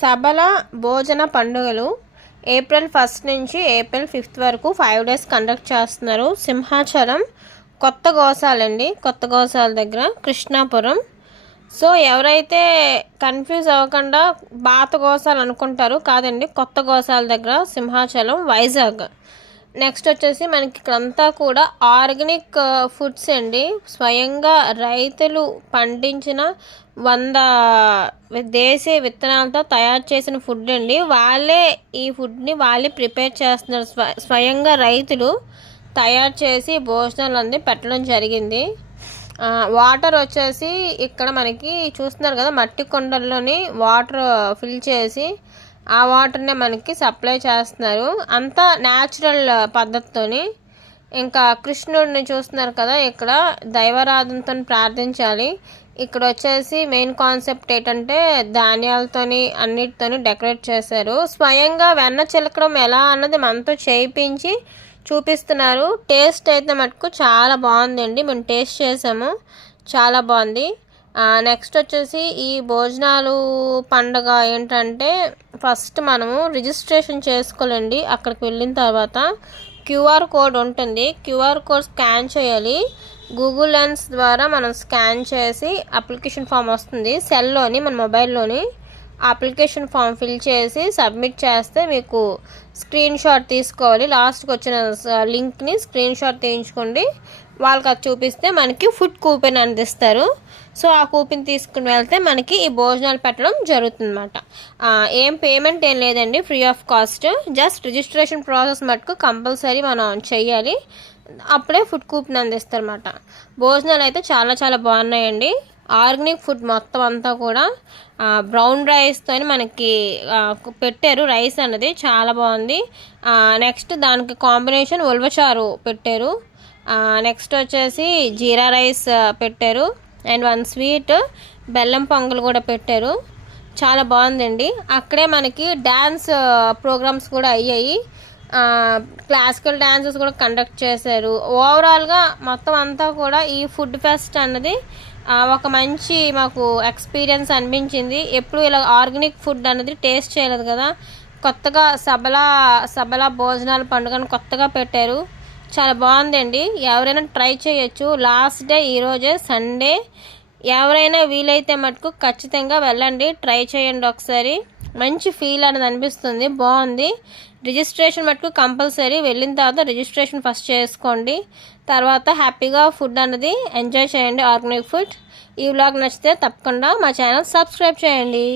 సబల భోజన పండుగలు ఏప్రిల్ 1 నుంచి ఏప్రిల్ 5 వరకు 5 డేస్ కండక్ట్ చేస్తున్నారు. సింహాచలం కొత్త గోశాలండి, కొత్త గోశాల దగ్గర కృష్ణాపురం. సో ఎవరైతే కన్ఫ్యూజ్ అవ్వకుండా పాత గోశాల అనుకుంటారు, కాదండి, కొత్త గోశాల దగ్గర సింహాచలం, వైజాగ్. నెక్స్ట్ వచ్చేసి మనకి ఇక్కడంతా కూడా ఆర్గానిక్ ఫుడ్స్ అండి. స్వయంగా రైతులు పండించిన 100 దేశీయ విత్తనాలతో తయారు చేసిన ఫుడ్ అండి. వాళ్ళే ఈ ఫుడ్ని వాళ్ళే ప్రిపేర్ చేస్తున్నారు. స్వయంగా రైతులు తయారు చేసి భోజనాలు అంది పెట్టడం జరిగింది. వాటర్ వచ్చేసి ఇక్కడ మనకి చూస్తున్నారు కదా, మట్టి కుండల్లోని వాటర్ ఫిల్ చేసి ఆ వాటర్నే మనకి సప్లై చేస్తున్నారు. అంతా న్యాచురల్ పద్ధతితోని. ఇంకా కృష్ణుడిని చూస్తున్నారు కదా, ఇక్కడ దైవారాధనతో ప్రార్థించాలి. ఇక్కడ వచ్చేసి మెయిన్ కాన్సెప్ట్ ఏంటంటే ధాన్యాలతోని అన్నిటితోని డెకరేట్ చేశారు. స్వయంగా వెన్న చిలకడం ఎలా అన్నది మనతో చేయించి చూపిస్తున్నారు. టేస్ట్ అయితే మటుకు చాలా బాగుందండి, మేము టేస్ట్ చేసాము, చాలా బాగుంది. నెక్స్ట్ వచ్చేసి ఈ భోజనాలు పండుగ ఏంటంటే ఫస్ట్ మనము రిజిస్ట్రేషన్ చేసుకోవాలండి. అక్కడికి వెళ్ళిన తర్వాత క్యూఆర్ కోడ్ ఉంటుంది, క్యూఆర్ కోడ్ స్కాన్ చేయాలి. గూగుల్ లెన్స్ ద్వారా మనం స్కాన్ చేసి అప్లికేషన్ ఫామ్ వస్తుంది సెల్లోని, మన మొబైల్లోని. అప్లికేషన్ ఫామ్ ఫిల్ చేసి సబ్మిట్ చేస్తే మీకు స్క్రీన్ షాట్ తీసుకోవాలి. లాస్ట్కి వచ్చిన లింక్ని స్క్రీన్ షాట్ తీయించుకోండి. వాళ్ళకి అది చూపిస్తే మనకి ఫుడ్ కూపెన్ అందిస్తారు. సో ఆ కూపెన్ తీసుకుని వెళ్తే మనకి ఈ భోజనాలు పెట్టడం జరుగుతుందన్నమాట. ఏం పేమెంట్ ఏం లేదండి, free of cost. Just registration process మటుకు కంపల్సరీ మనం చెయ్యాలి, అప్పుడే ఫుడ్ కూపెన్ అందిస్తారన్నమాట. భోజనాలు అయితే చాలా చాలా బాగున్నాయండి. ఆర్గానిక్ ఫుడ్ మొత్తం అంతా కూడా బ్రౌన్ రైస్తో మనకి పెట్టారు. రైస్ అన్నది చాలా బాగుంది. నెక్స్ట్ దానికి కాంబినేషన్ ఉల్వచారు పెట్టారు. నెక్స్ట్ వచ్చేసి జీరా రైస్ పెట్టారు అండ్ 1 స్వీట్ బెల్లం పొంగల్ కూడా పెట్టారు. చాలా బాగుందండి. అక్కడే మనకి డ్యాన్స్ ప్రోగ్రామ్స్ కూడా అయ్యాయి. క్లాసికల్ డ్యాన్సెస్ కూడా కండక్ట్ చేశారు. ఓవరాల్గా మొత్తం అంతా కూడా ఈ ఫుడ్ ఫెస్ట్ అన్నది ఒక మంచి మాకు ఎక్స్పీరియన్స్ అనిపించింది. ఎప్పుడు ఇలా ఆర్గానిక్ ఫుడ్ అనేది టేస్ట్ చేయలేదు కదా, కొత్తగా సబల భోజనాల పండుగను కొత్తగా పెట్టారు. చాలా బాగుందండి, ఎవరైనా ట్రై చేయొచ్చు. లాస్ట్ డే ఈరోజే సండే. ఎవరైనా వీలైతే మటుకు ఖచ్చితంగా వెళ్ళండి, ట్రై చేయండి ఒకసారి. మంచి ఫీల్ అనేది అనిపిస్తుంది, బాగుంది. రిజిస్ట్రేషన్ మటుకు కంపల్సరీ. వెళ్ళిన తర్వాత రిజిస్ట్రేషన్ ఫస్ట్ చేసుకోండి, తర్వాత హ్యాపీగా ఫుడ్ అన్నది ఎంజాయ్ చేయండి, ఆర్గానిక్ ఫుడ్. ఈ వ్లాగ్ నచ్చితే తప్పకుండా మా ఛానల్ సబ్స్క్రైబ్ చేయండి.